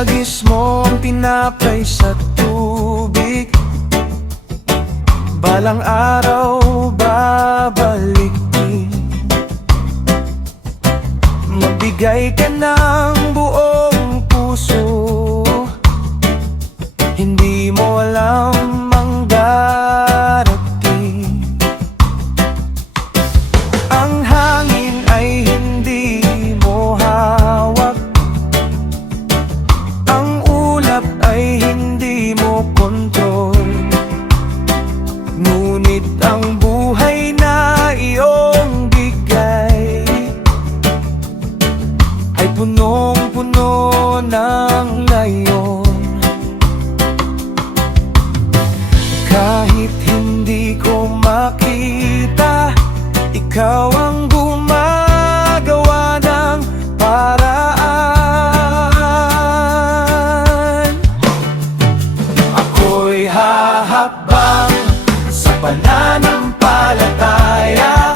Ihagis mo ang tinapay sa tubig, balang araw babalik din. Magbigay ka ng buong puso, hindi mo alam ang darating. Ang hangin ay hindi mo hawak, ang ulap ay hindi mo kontrol. Ngunit ang buhay na iyong bigay ay punong-puno ng layon. Kahit hindi ko makita, ikaw ang gumagawa ng paraan. Ako'y hahakbang sa pananampalataya,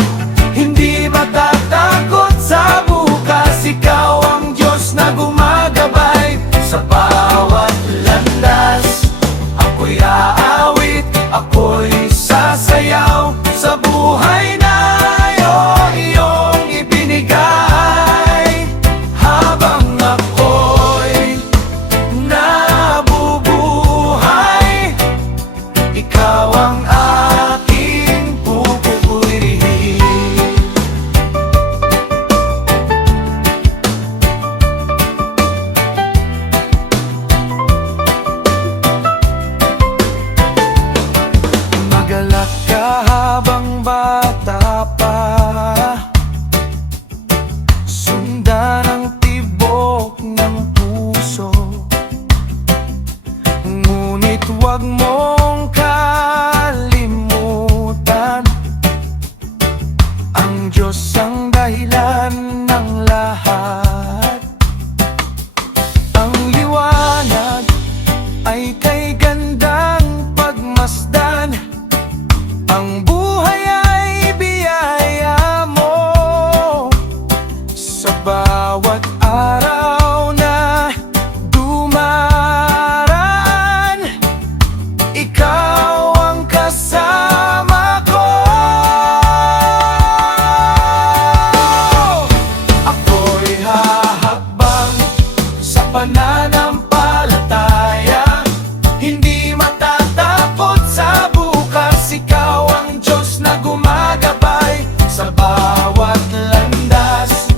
hindi matatakot sa bukas. Ikaw ang Diyos na gumagabay sa bawat landas. Ako'y aawit, ako'y sasayaw sa buhay na iyong ibinigay. Habang ako'y nabubuhay, ikaw ang aking pupurihin. Magalak ka habang bata pa, sundan ang tibok ng puso. Ngunit huwag mong kalimutan, ang Diyos ang dahilan ng lahat. Ang liwanag ay kay gandang pagmasdan, ang buhay ay biyaya mo. Sa bawat araw na dumaraan, ikaw ang kasama ko. Ako'y hahakbang sa pananampalataya, hindi matatakot sa bukas. Ikaw ang Diyos na gumagabay sa bawat landas.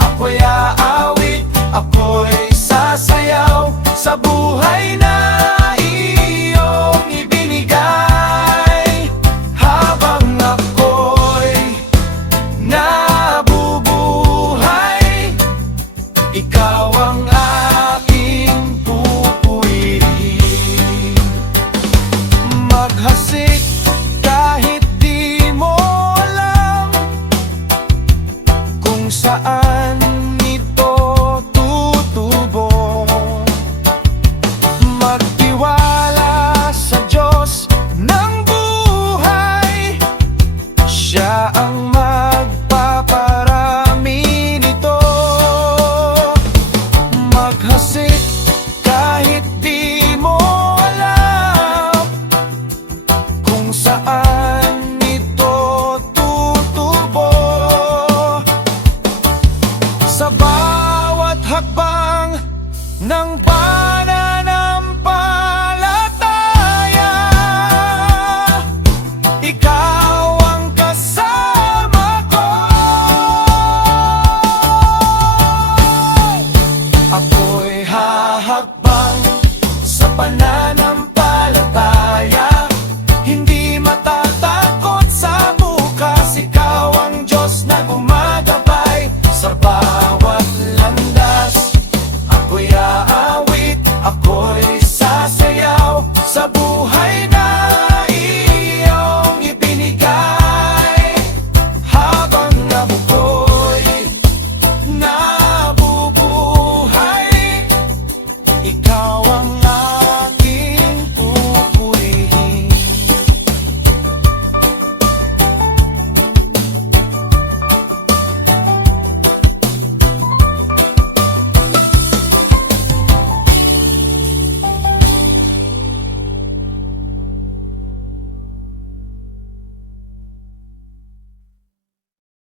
Ako'y aawit, ako'y sasayaw sa buhay na iyong ibinigay. Habang ako'y nabubuhay, ikaw ang aking pupurihin. Maghasik kahit di mo alam kung saan ito tutubo. Magtiwala sa Diyos ng buhay, Siya ang magpaparami nito. Maghasik kahit di mo alam kung saan ito tutubo. Sa bawat hakbang ng